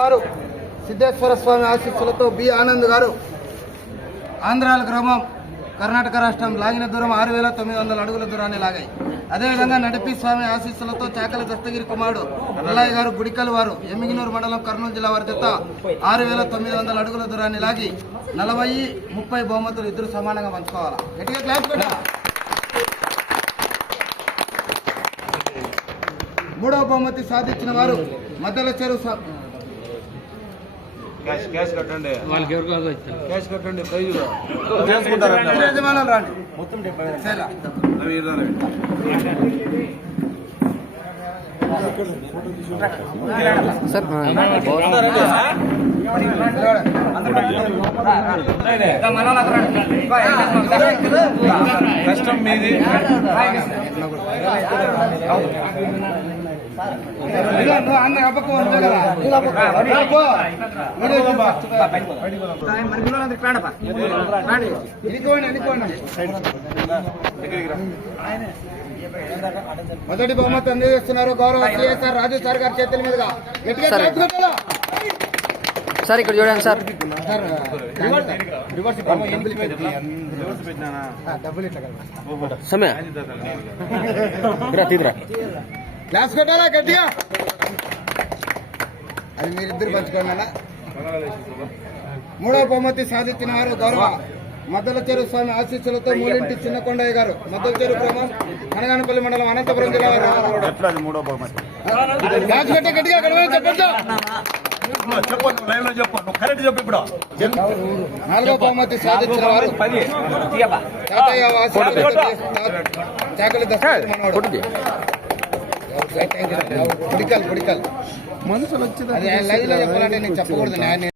వారు సిద్ధేశ్వర స్వామి ఆశీస్సులతో బి ఆనంద్ గారు. ఆంధ్రాల గ్రామం కర్ణాటక రాష్ట్రం లాగిన దూరం ఆరు వేల తొమ్మిది వందల అడుగుల దూరాన్ని లాగాయి. అదేవిధంగా నడిపి స్వామి ఆశీస్సులతో చాకల దస్తగిరి కుమారుడు నల్లయ్య గారు గుడికల్ వారు ఎమ్మిగినూరు మండలం కర్నూలు జిల్లా వారి జత ఆరు వేల తొమ్మిది వందల అడుగుల దూరాన్ని లాగి నలభై ముప్పై బహుమతులు ఇద్దరు సమానంగా పంచుకోవాలి? గట్టిగా క్లాస్ పెట్టా మూడవ బహుమతి సాధించిన వారు మద్దల చెరువు క్యాష్ క్యాష్ కట్టండి. వాళ్ళకి ఎవరికో వచ్చారు క్యాష్ కట్టండి ప్రైజులు మీరు యజమానులు రండి. సరేలా. అవి ఇద్దాం కష్టం మీది అన్న అబ్బకు. మొదటి బహుమతి అందజేస్తున్నారు గౌరవ సిఎస్ఆర్ రాజు సార్ గారి చేతుల మీదుగా గట్టిగా? సార్ ఇక్కడ చూడండి సార్. సమయ. తీద్రా క్లాస్ కొట్టాలా గట్టిగా? అది మీరిద్దరు పంచుకోండి. మూడవ బహుమతి సాధించిన వారు గౌరవ మద్దల చెరువు స్వామి ఆశీస్సులతో మూలింటి చిన్నకొండయ్య గారు. మద్దల చెరువు గ్రామం అనగానపల్లి మండలం అనంతపురం జిల్లా వారు. గట్టిగా చెప్పు లైవ్లో చెప్పు నువ్వు కరెక్ట్ చెప్పు ఇప్పుడు నాలుగో బహుమతి సాధించిన వారు చాకలి మనుషులు వచ్చి అది లైవ్లో చెప్పాలంటే నేను చెప్పకూడదు